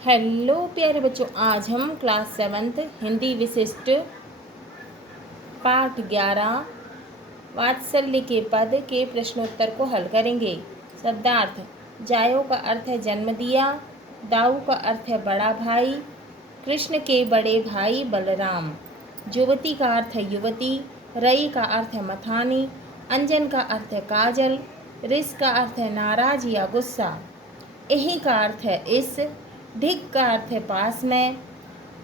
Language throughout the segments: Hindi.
हेलो प्यारे बच्चों, आज हम क्लास 7th हिंदी विशिष्ट पाठ 11 वात्सल्य के पद के प्रश्नोत्तर को हल करेंगे। शब्दार्थ: जायो का अर्थ है जन्म दिया, दाऊ का अर्थ है बड़ा भाई, कृष्ण के बड़े भाई बलराम। युवती का अर्थ है युवती, रई का अर्थ है मथानी, अंजन का अर्थ है काजल, रिस का अर्थ है नाराज या गुस्सा, एही का अर्थ है इस, ढिग का अर्थ है पास में,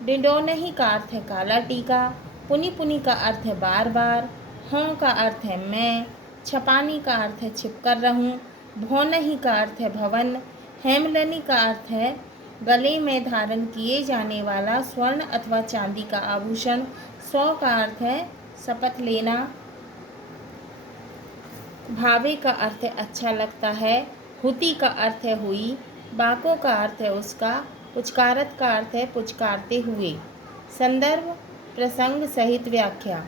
डिंडोनही का अर्थ है काला टीका, पुनी पुनी का अर्थ है बार बार, हों का अर्थ है मैं, छपानी का अर्थ है छिप कर रहूं, भौनही का अर्थ है भवन, हेमलनी का अर्थ है गले में धारण किए जाने वाला स्वर्ण अथवा चांदी का आभूषण, सौ का अर्थ है शपथ लेना, भावे का अर्थ है अच्छा लगता है, हुती का अर्थ है हुई, बाको का अर्थ है उसका, पुचकारत का अर्थ है पुचकारते हुए। संदर्भ: प्रसंग सहित व्याख्या।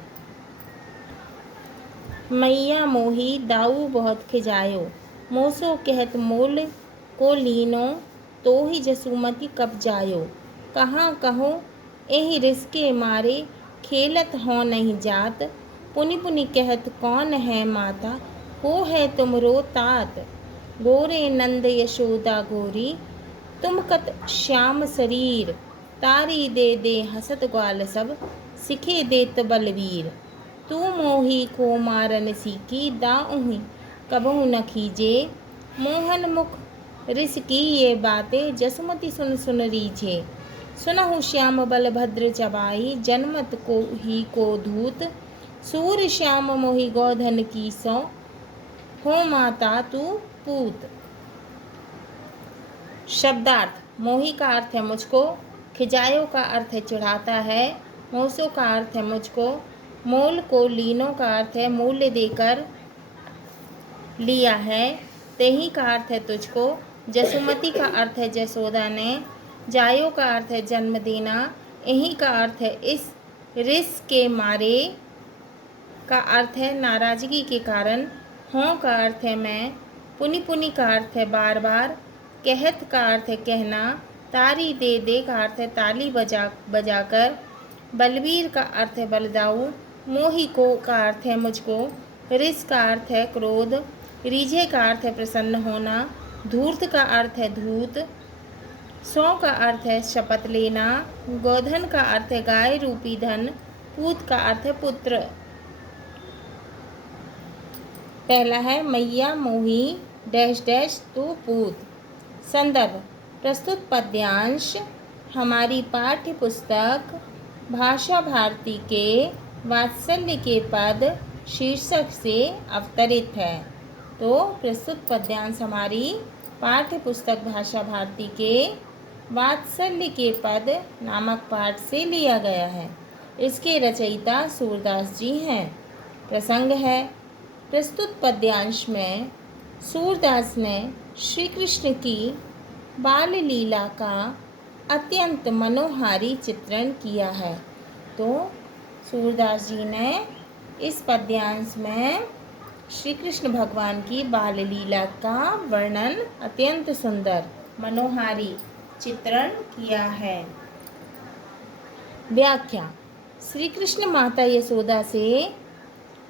मैया मोही दाऊ बहुत खिजायो, मोसो कहत मोल को लीनो, तो ही जसुमती कब जायो, कहाँ कहो एहि रिसके मारे, खेलत हो नहीं जात, पुनि पुनि कहत कौन है माता, को है तुमरो तात, गोरे नंद यशोदा गोरी, तुम कत श्याम शरीर, तारी दे दे हसत ग्वाल सब, सिखे देत बलवीर, तू मोही को मारन सीखी, दाऊही कबहु न खीजे, मोहन मुख रिस की ये बातें, जसुमती सुन सुन रीझे, सुनहु श्याम बलभद्र चबाई, जन्मत को ही को धूत, सूर श्याम मोहि गोधन की सौ, हो माता तू पूत। शब्दार्थ: मोही का अर्थ है मुझको, खिजायो का अर्थ है चिढ़ाता है, मोसो का अर्थ है मुझको, मोल को लीनो का अर्थ है मूल्य देकर लिया है, तेही का अर्थ है तुझको, जसुमती का अर्थ है जसोदा ने, जायो का अर्थ है जन्म देना, यही का अर्थ है इस, रिस के मारे का अर्थ है नाराजगी के कारण, हों का अर्थ है मैं, पुनि पुनि का अर्थ है बार बार, कहत का अर्थ है कहना, तारी दे दे का अर्थ है ताली बजाकर, बलवीर का अर्थ है बलदाऊ, मोही को का अर्थ है मुझको, रिस का अर्थ है क्रोध, रीझे का अर्थ है प्रसन्न होना, धूर्त का अर्थ है धूत, सौ का अर्थ है शपथ लेना, गोधन का अर्थ है गाय रूपी धन, पूत का अर्थ है पुत्र। पहला है मैया मोही डैश डैश तू पूत। संदर्भ: प्रस्तुत पद्यांश हमारी पाठ्य पुस्तक भाषा भारती के वात्सल्य के पद शीर्षक से अवतरित है। तो प्रस्तुत पद्यांश हमारी पाठ्य पुस्तक भाषा भारती के वात्सल्य के पद नामक पाठ से लिया गया है। इसके रचयिता सूरदास जी हैं। प्रसंग है: प्रस्तुत पद्यांश में सूरदास ने श्री कृष्ण की बाल लीला का अत्यंत मनोहारी चित्रण किया है। तो सूरदास जी ने इस पद्यांश में श्री कृष्ण भगवान की बाल लीला का वर्णन अत्यंत सुंदर मनोहारी चित्रण किया है। व्याख्या: श्री कृष्ण माता यशोदा से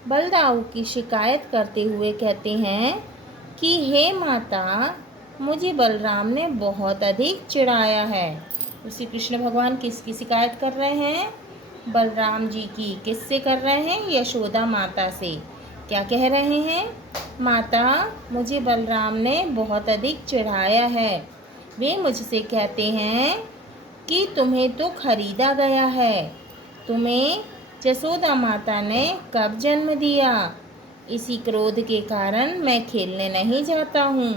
बलदाऊ की शिकायत करते हुए कहते हैं कि हे माता, मुझे बलराम ने बहुत अधिक चिढ़ाया है। श्री कृष्ण भगवान किसकी शिकायत कर रहे हैं? बलराम जी की। किससे कर रहे हैं? यशोदा माता से। क्या कह रहे हैं? माता, मुझे बलराम ने बहुत अधिक चिढ़ाया है। वे मुझसे कहते हैं कि तुम्हें तो खरीदा गया है, तुम्हें यशोदा माता ने कब जन्म दिया? इसी क्रोध के कारण मैं खेलने नहीं जाता हूँ।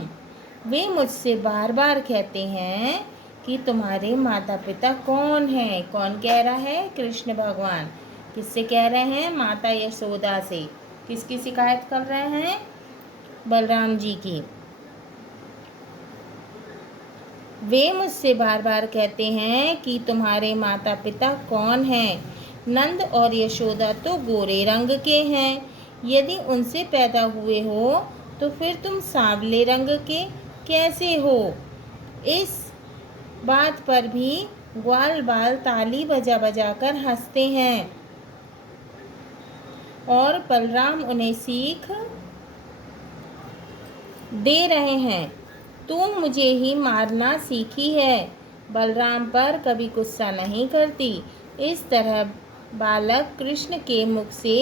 वे मुझसे बार बार कहते हैं कि तुम्हारे माता पिता कौन हैं? कौन कह रहा है? कृष्ण भगवान। किससे कह रहे हैं? माता यशोदा से। किसकी शिकायत कर रहे हैं? बलराम जी की। वे मुझसे बार बार कहते हैं कि तुम्हारे माता पिता कौन हैं? नंद और यशोदा तो गोरे रंग के हैं। यदि उनसे पैदा हुए हो तो फिर तुम सांवले रंग के कैसे हो? इस बात पर भी ग्वाल बाल ताली बजा बजा कर हंसते हैं और बलराम उन्हें सीख दे रहे हैं। तू मुझे ही मारना सीखी है, बलराम पर कभी गुस्सा नहीं करती। इस तरह बालक कृष्ण के मुख से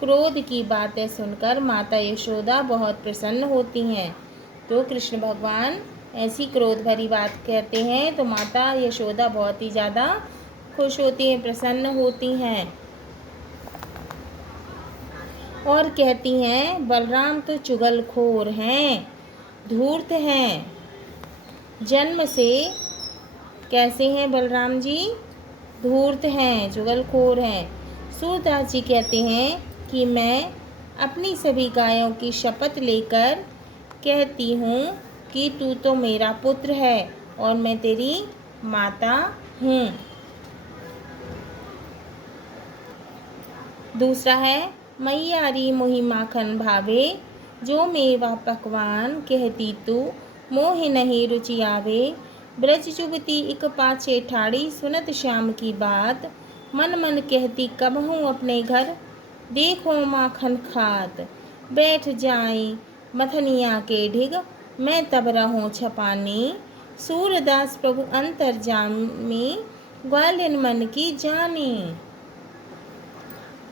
क्रोध की बातें सुनकर माता यशोदा बहुत प्रसन्न होती हैं। तो कृष्ण भगवान ऐसी क्रोध भरी बात कहते हैं तो माता यशोदा बहुत ही ज़्यादा खुश होती हैं, प्रसन्न होती हैं और कहती हैं बलराम तो चुगलखोर हैं, धूर्त हैं। जन्म से कैसे हैं बलराम जी? धूर्त हैं, चुगलखोर हैं। सूरदास जी कहते हैं कि मैं अपनी सभी गायों की शपथ लेकर कहती हूँ कि तू तो मेरा पुत्र है और मैं तेरी माता हूँ। दूसरा है मैयारी मोहि माखन भावे, जो मेवा पकवान कहती तू मोहि नहीं रुचि आवे। ब्रज जुगती इक पाछे ठाड़ी, सुनत श्याम की बात, मन मन कहती कब हूँ अपने घर, देखो माखन खात बैठ जाई मथनिया के ढिग, मैं तब रहूँ छपानी। सूरदास प्रभु अंतर्जामी, ग्वालिन मन की जानी।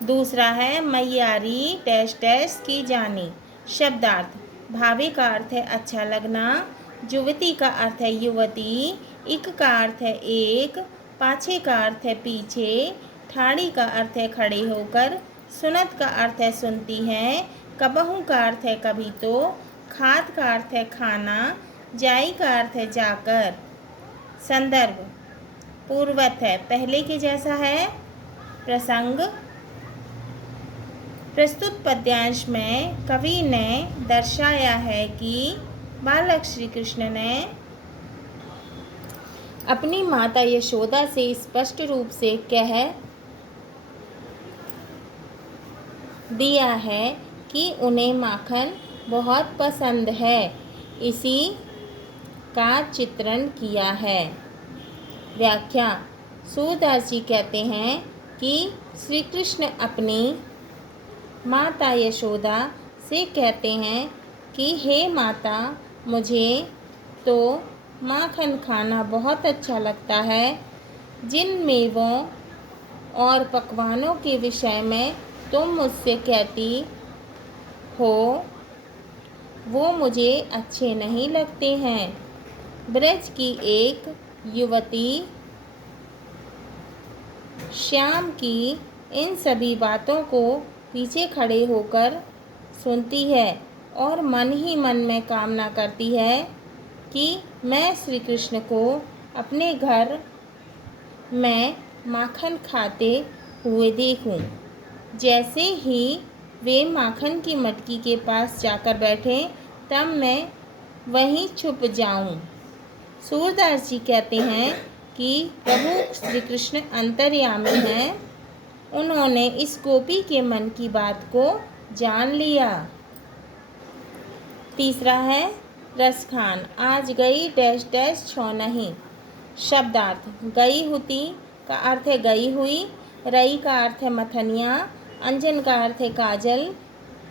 दूसरा है मैयारी डैश डैश की जानी। शब्दार्थ, भावे का अर्थ है अच्छा लगना, जुवती का अर्थ है युवती, इक का अर्थ है एक, पाछे का अर्थ है पीछे, ठाड़ी का अर्थ है खड़े होकर, सुनत का अर्थ है सुनती है, कबहू का अर्थ है कभी तो, खात का अर्थ है खाना, जाई का अर्थ है जाकर। संदर्भ, पूर्वत है, पहले के जैसा है। प्रसंग, प्रस्तुत पद्यांश में कवि ने दर्शाया है कि बालक श्री कृष्ण ने अपनी माता यशोदा से स्पष्ट रूप से कह दिया है कि उन्हें माखन बहुत पसंद है। इसी का चित्रण किया है। व्याख्या, सूरदास जी कहते हैं कि श्री कृष्ण अपनी माता यशोदा से कहते हैं कि हे माता, मुझे तो माखन खाना बहुत अच्छा लगता है। जिन मेवों और पकवानों के विषय में तुम मुझसे कहती हो वो मुझे अच्छे नहीं लगते हैं। ब्रज की एक युवती श्याम की इन सभी बातों को पीछे खड़े होकर सुनती है और मन ही मन में कामना करती है कि मैं श्री कृष्ण को अपने घर में माखन खाते हुए देखूं। जैसे ही वे माखन की मटकी के पास जाकर बैठे तब मैं वहीं छुप जाऊं। सूरदास जी कहते हैं कि प्रभु श्री कृष्ण अंतर्यामी हैं। उन्होंने इस गोपी के मन की बात को जान लिया। तीसरा है रसखान, आज गई डैश डैश छौ नहीं। शब्दार्थ, गई हुती का अर्थ है गई हुई, रई का अर्थ है मथनिया, अंजन का अर्थ है काजल,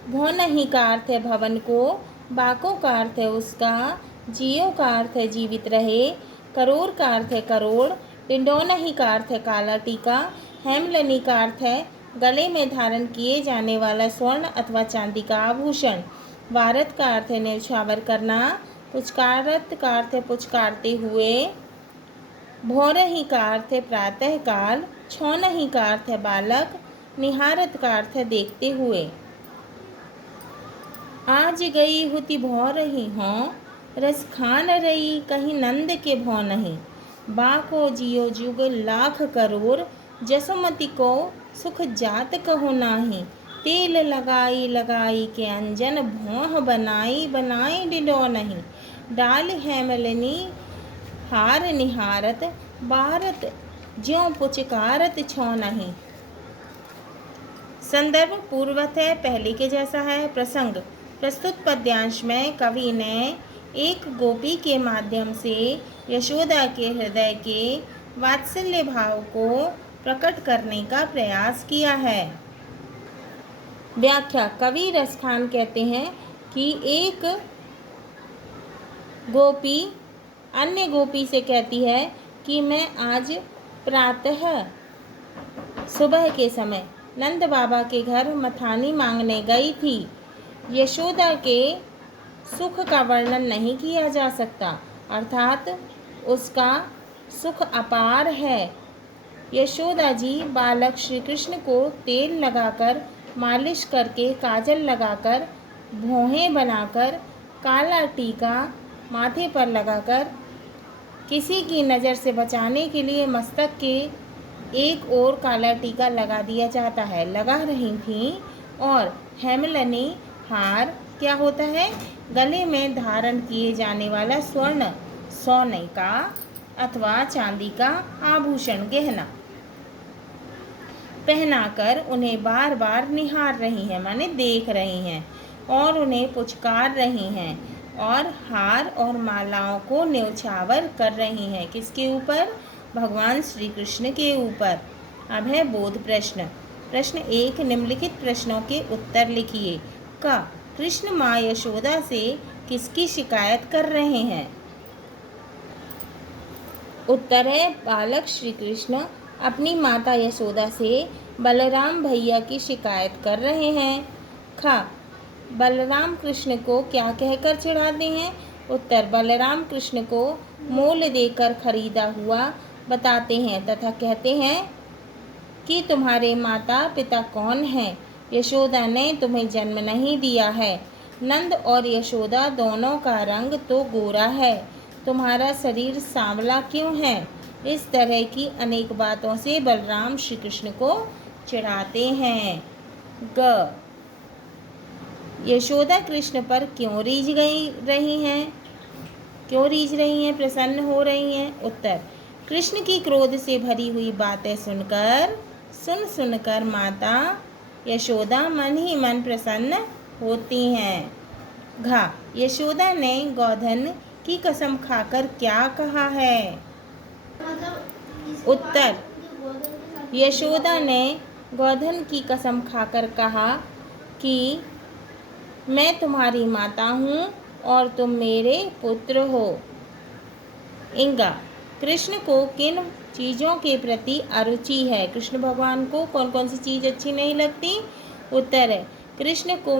भौनही का अर्थ है भवन को, बाको का अर्थ है उसका, जियो का अर्थ है जीवित रहे, करोड़ का अर्थ है करोड़, डिंडोनही का अर्थ है काला टीका, हेमलनी का अर्थ है गले में धारण किए जाने वाला स्वर्ण अथवा चांदी का आभूषण, वारत का अर्थ है न्यौछावर करना, पुचकारत का अर्थ है पुचकारते हुए, भोरही का अर्थ है प्रातः काल, छौनही का अर्थ है बालक, निहारत का अर्थ है देखते हुए। आज गई हुती भौरही हों, रस खान रही कहीं नंद के भौ नहीं, बाको जियो जुग लाख करोड़, जसोमती को सुख जात कहो नाही, तेल लगाई लगाई के अंजन, भौह बनाई बनाई डिडो नहीं, डाल हेमलनी हार निहारत, बारत ज्यों पुचकारत छौ नहीं। संदर्भ, पूर्वत है, पहले के जैसा है। प्रसंग, प्रस्तुत पद्यांश में कवि ने एक गोपी के माध्यम से यशोदा के हृदय के वात्सल्य भाव को प्रकट करने का प्रयास किया है। व्याख्या। कवि रसखान कहते हैं कि एक गोपी अन्य गोपी से कहती है कि मैं आज प्रातः सुबह के समय नंद बाबा के घर मथानी मांगने गई थी। यशोदा के सुख का वर्णन नहीं किया जा सकता, अर्थात उसका सुख अपार है। यशोदा जी बालक श्री कृष्ण को तेल लगाकर, मालिश करके, काजल लगाकर, भौहें बनाकर, काला टीका माथे पर लगाकर, किसी की नज़र से बचाने के लिए मस्तक के एक ओर काला टीका लगा दिया जाता है, लगा रही थीं। और हेमलनी हार क्या होता है? गले में धारण किए जाने वाला स्वर्ण सोने का अथवा चांदी का आभूषण गहना पहनाकर उन्हें बार बार निहार रही हैं, माने देख रही हैं और उन्हें पुचकार रही हैं और हार और मालाओं को न्यौछावर कर रही हैं। किसके ऊपर? भगवान श्री कृष्ण के ऊपर। अब है बोध प्रश्न। प्रश्न 1, निम्नलिखित प्रश्नों के उत्तर लिखिए। क, कृष्ण माँ यशोदा से किसकी शिकायत कर रहे हैं? उत्तर है बालक श्री कृष्ण अपनी माता यशोदा से बलराम भैया की शिकायत कर रहे हैं। ख, बलराम कृष्ण को क्या कहकर चिढ़ाते हैं? उत्तर, बलराम कृष्ण को मोल देकर खरीदा हुआ बताते हैं तथा कहते हैं कि तुम्हारे माता पिता कौन हैं? यशोदा ने तुम्हें जन्म नहीं दिया है। नंद और यशोदा दोनों का रंग तो गोरा है, तुम्हारा शरीर सांवला क्यों है? इस तरह की अनेक बातों से बलराम श्री कृष्ण को चिढ़ाते हैं। ग, यशोदा कृष्ण पर क्यों रीझ रही हैं? क्यों रीझ रही हैं, प्रसन्न हो रही हैं? उत्तर, कृष्ण की क्रोध से भरी हुई बातें सुनकर माता यशोदा मन ही मन प्रसन्न होती हैं। घा, यशोदा ने गोधन की कसम खाकर क्या कहा है? उत्तर, यशोदा ने गोधन की कसम खाकर कहा कि मैं तुम्हारी माता हूँ और तुम मेरे पुत्र हो। इंगा, कृष्ण को किन चीज़ों के प्रति अरुचि है? कृष्ण भगवान को कौन कौन सी चीज़ अच्छी नहीं लगती? उत्तर है, कृष्ण को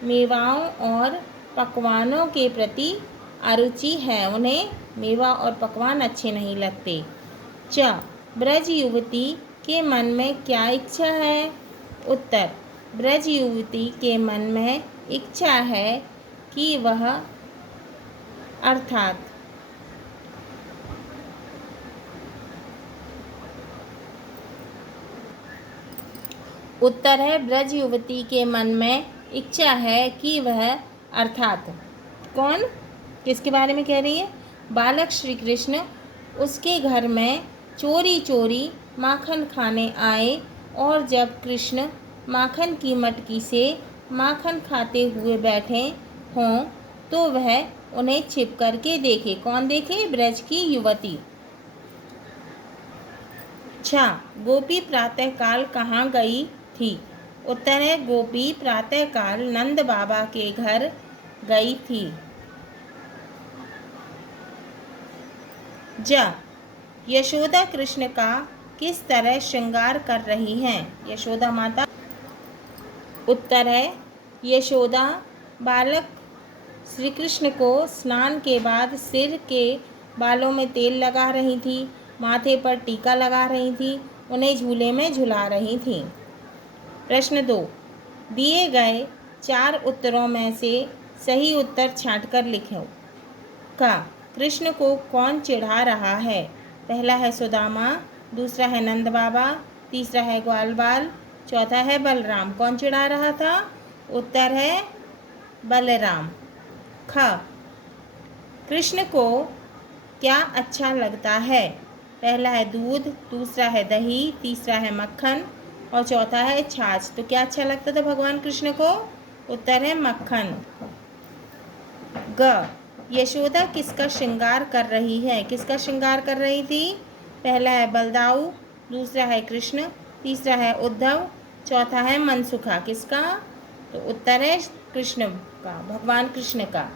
मेवाओं और पकवानों के प्रति अरुचि है, उन्हें मेवा और पकवान अच्छे नहीं लगते। च, ब्रज युवती के मन में क्या इच्छा है? उत्तर, ब्रज युवती के मन में इच्छा है कि वह अर्थात उत्तर है, ब्रज युवती के मन में इच्छा है कि वह अर्थात कौन, किसके बारे में कह रही है? बालक श्री कृष्ण उसके घर में चोरी चोरी माखन खाने आए और जब कृष्ण माखन की मटकी से माखन खाते हुए बैठे हों तो वह उन्हें छिप करके देखे। कौन देखे? ब्रज की युवती। अच्छा, गोपी प्रातःकाल कहाँ गई थी? उत्तर है, गोपी प्रातःकाल नंद बाबा के घर गई थी। जा, यशोदा कृष्ण का किस तरह श्रृंगार कर रही हैं? यशोदा माता। उत्तर है, यशोदा बालक श्री कृष्ण को स्नान के बाद सिर के बालों में तेल लगा रही थी, माथे पर टीका लगा रही थी, उन्हें झूले में झुला रही थी। प्रश्न 2, दिए गए 4 उत्तरों में से सही उत्तर छांटकर लिखो। का, कृष्ण को कौन चिढ़ा रहा है? पहला है सुदामा, दूसरा है नंद बाबा, तीसरा है ग्वाल बाल, चौथा है बलराम। कौन चिढ़ा रहा था? उत्तर है बलराम। ख, कृष्ण को क्या अच्छा लगता है? पहला है दूध, दूसरा है दही, तीसरा है मक्खन और चौथा है छाछ। तो क्या अच्छा लगता था भगवान कृष्ण को? उत्तर है मक्खन। ग, यशोदा किसका श्रृंगार कर रही है? किसका श्रृंगार कर रही थी? पहला है बलदाऊ, दूसरा है कृष्ण, तीसरा है उद्धव, चौथा है मनसुखा। किसका? तो उत्तर है कृष्ण का, भगवान कृष्ण का।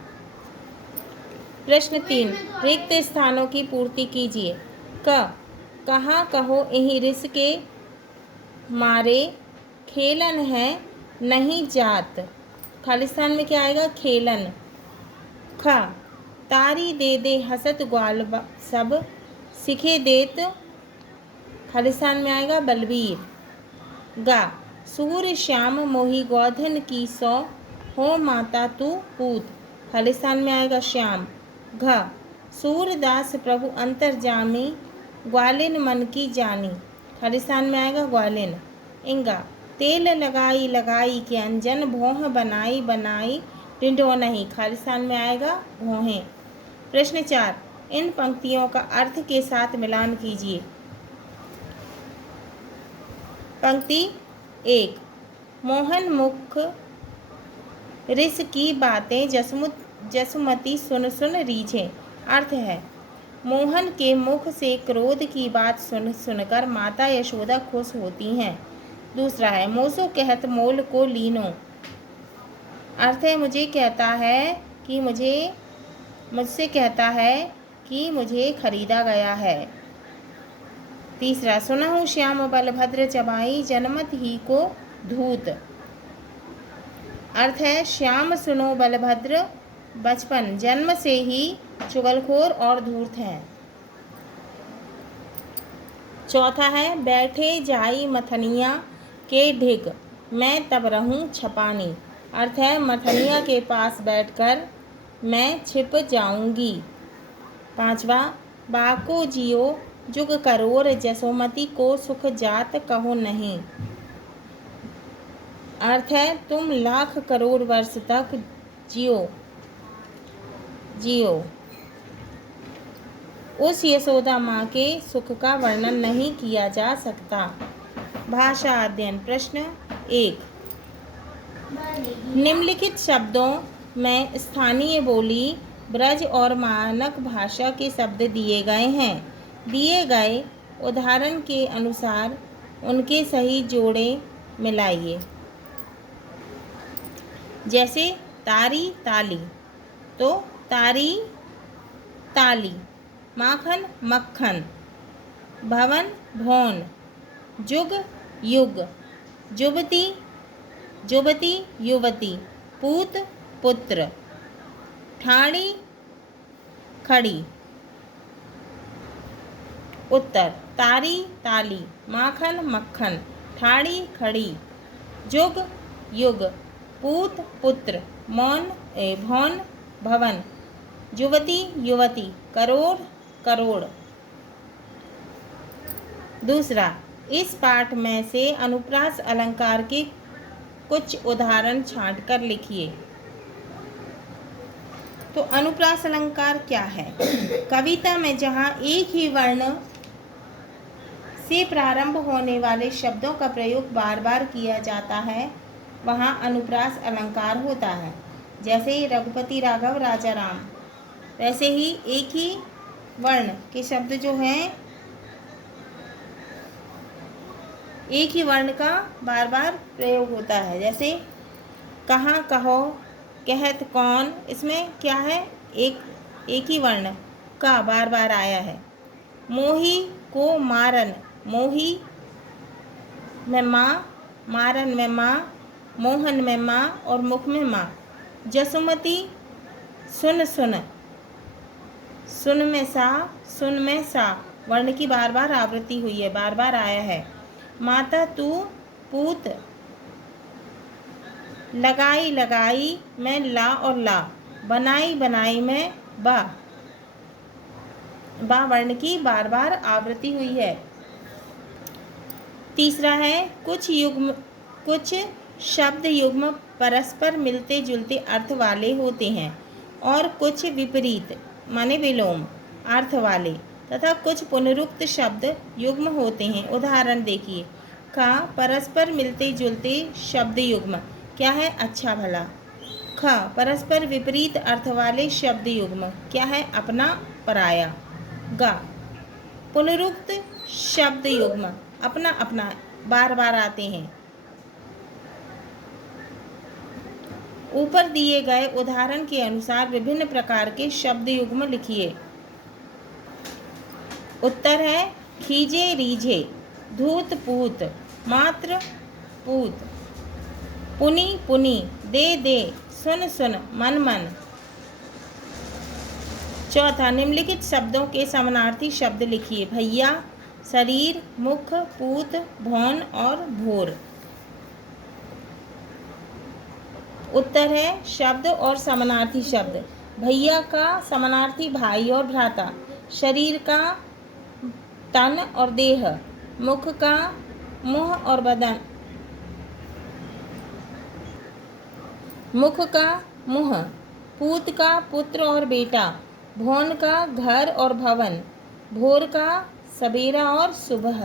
प्रश्न 3, रिक्त स्थानों की पूर्ति कीजिए। क, कहाँ कहो यही रिस के मारे, खेलन है नहीं जात। खालिस्तान में क्या आएगा? खेलन। ख, तारी दे दे हसत ग्वाल सब, सिखे देत। खालिस्तान में आएगा बलबीर। गा, सूर्य श्याम मोही गोधन की सौ, हो माता तू पूत। खालिस्तान में आएगा श्याम। घ, सूरदास प्रभु अंतर्जामी, ग्वालिन मन की जानी। खालिस्तान में आएगा ग्वालिन। इंगा, तेल लगाई लगाई के अंजन, भौह बनाई बनाई ढिंढो नहीं। खालिस्तान में आएगा भौहें। प्रश्न 4, इन पंक्तियों का अर्थ के साथ मिलान कीजिए। पंक्ति 1, मोहन मुख रिस की बातें जसुमती सुन सुन रीझे। अर्थ है, मोहन के मुख से क्रोध की बात सुन सुनकर माता यशोदा खुश होती हैं। दूसरा है, मोसो कहत मोल को लीनो। अर्थ है, मुझसे कहता है कि मुझे खरीदा गया है। तीसरा, सुनहु श्याम बलभद्र चबाई, जनमत ही को धूत। अर्थ है, श्याम सुनो बलभद्र बचपन जन्म से ही चुगलखोर और धूर्त हैं। चौथा है, बैठे जाई मथनिया के ढिग, मैं तब रहूं छपानी। अर्थ है, मथनिया के पास बैठकर मैं छिप जाऊंगी। पांचवा, बाको जियो जुग करोर, जसोमती को सुख जात कहो नहीं। अर्थ है, तुम लाख करोड़ वर्ष तक जियो। उस यशोदा माँ के सुख का वर्णन नहीं किया जा सकता। भाषा अध्ययन। प्रश्न 1, निम्नलिखित शब्दों में स्थानीय बोली, ब्रज और मानक भाषा के शब्द दिए गए हैं। दिए गए उदाहरण के अनुसार उनके सही जोड़े मिलाइए। जैसे तारी ताली, तो तारी ताली, माखन मक्खन, भवन भवन, जुग युग, जुबती जुबती युवती, पूत पुत्र, ठाड़ी खड़ी। उत्तर, तारी ताली, माखन मक्खन, ठाड़ी खड़ी, जुग युग, पूत पुत्र, मौन भौन भवन, युवती युवती, करोड़ करोड़। दूसरा, इस पाठ में से अनुप्रास अलंकार के कुछ उदाहरण छांटकर लिखिए। तो अनुप्रास अलंकार क्या है? कविता में जहाँ एक ही वर्ण से प्रारंभ होने वाले शब्दों का प्रयोग बार बार किया जाता है, वहाँ अनुप्रास अलंकार होता है। जैसे रघुपति राघव राजा राम, वैसे ही एक ही वर्ण के शब्द जो हैं, एक ही वर्ण का बार बार प्रयोग होता है। जैसे कहाँ कहो, कहत कौन, इसमें क्या है? एक ही वर्ण का बार बार आया है। मोही को मारन, मोही में माँ, मारन में माँ, मोहन में माँ और मुख में माँ। जसुमती सुन सुन, सुन में सा, सुन में सा वर्ण की बार बार आवृत्ति हुई है, बार बार आया है। माता तू पूत, लगाई लगाई में ला और ला, बनाई बनाई में बा, बा वर्ण की बार बार आवृत्ति हुई है। तीसरा है, कुछ शब्द युग्म परस्पर मिलते जुलते अर्थ वाले होते हैं और कुछ विपरीत माने विलोम अर्थ वाले तथा कुछ पुनरुक्त शब्द युग्म होते हैं। उदाहरण देखिए। का परस्पर मिलते जुलते शब्द युग्म क्या है? अच्छा भला। ख, परस्पर विपरीत अर्थ वाले शब्द युग्म। क्या है? अपना, पराया। ग, पुनरुक्त शब्द युग्म। अपना अपना बार बार आते हैं। ऊपर दिए गए उदाहरण के अनुसार विभिन्न प्रकार के शब्द युग्म लिखिए। उत्तर है खीजे रीझे, धूत पूत, मात्र पूत, पुनी पुनी, दे दे, सुन सुन, मन मन। चौथा, निम्नलिखित शब्दों के समानार्थी शब्द लिखिए। भैया, शरीर, मुख, पूत, भौन और भोर। उत्तर है शब्द और समानार्थी शब्द। भैया का समानार्थी भाई और भ्राता, शरीर का तन और देह, मुख का मुंह और बदन, मुख का मुंह, पूत का पुत्र और बेटा, भौन का घर और भवन, भोर का सवेरा और सुबह।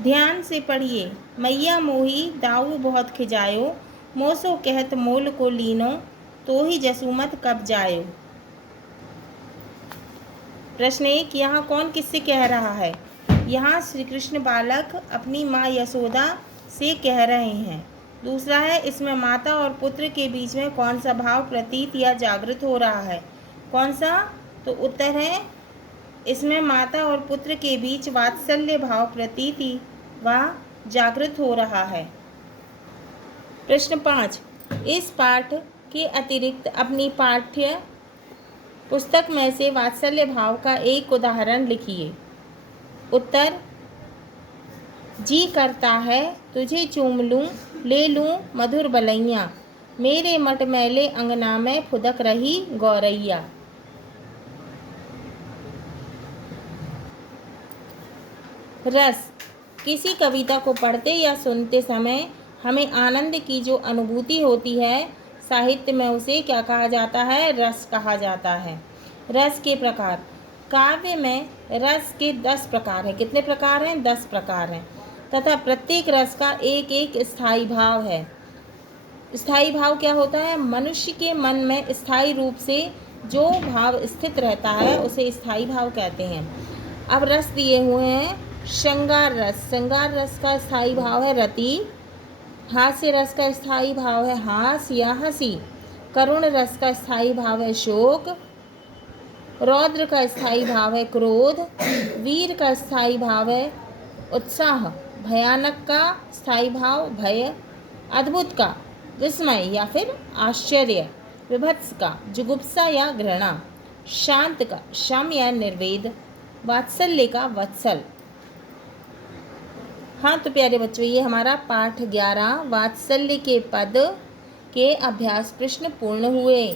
ध्यान से पढ़िए। मैया मोही दाऊ बहुत खिजायो, मोसो कहत मोल को लीनो, तो ही जसूमत कब जायो। प्रश्न 1, यहाँ कौन किससे कह रहा है? यहाँ श्री कृष्ण बालक अपनी माँ यशोदा से कह रहे हैं। दूसरा है, इसमें माता और पुत्र के बीच में कौन सा भाव प्रतीत या जागृत हो रहा है? कौन सा? तो उत्तर है इसमें माता और पुत्र के बीच वात्सल्य भाव प्रतीत व जागृत हो रहा है। प्रश्न 5, इस पाठ के अतिरिक्त अपनी पाठ्य पुस्तक में से वात्सल्य भाव का एक उदाहरण लिखिए। उत्तर, जी करता है तुझे चूम लूं, ले लूं मधुर बलैया, मेरे मट मैले अंगना में फुदक रही गौरैया। रस, किसी कविता को पढ़ते या सुनते समय हमें आनंद की जो अनुभूति होती है, साहित्य में उसे क्या कहा जाता है? रस कहा जाता है। रस के प्रकार, काव्य में रस के 10 प्रकार हैं। कितने प्रकार हैं? 10 प्रकार हैं। तथा प्रत्येक रस का एक एक स्थायी भाव है। स्थायी भाव क्या होता है? मनुष्य के मन में स्थायी रूप से जो भाव स्थित रहता है उसे स्थायी भाव कहते हैं। अब रस दिए हुए हैं। श्रृंगार रस, श्रृंगार रस का स्थायी भाव है रति। हास्य रस का स्थायी भाव है हास या हंसी। करुण रस का स्थायी भाव है शोक। रौद्र का स्थायी भाव है क्रोध। वीर का स्थायी भाव है उत्साह। भयानक का स्थायी भाव भय। अद्भुत का विस्मय या फिर आश्चर्य। विभत्स का जुगुप्सा या घृणा। शांत का शम या निर्वेद। वात्सल्य का वत्सल। हाँ तो प्यारे बच्चों, ये हमारा पाठ 11 वात्सल्य के पद के अभ्यास प्रश्न पूर्ण हुए।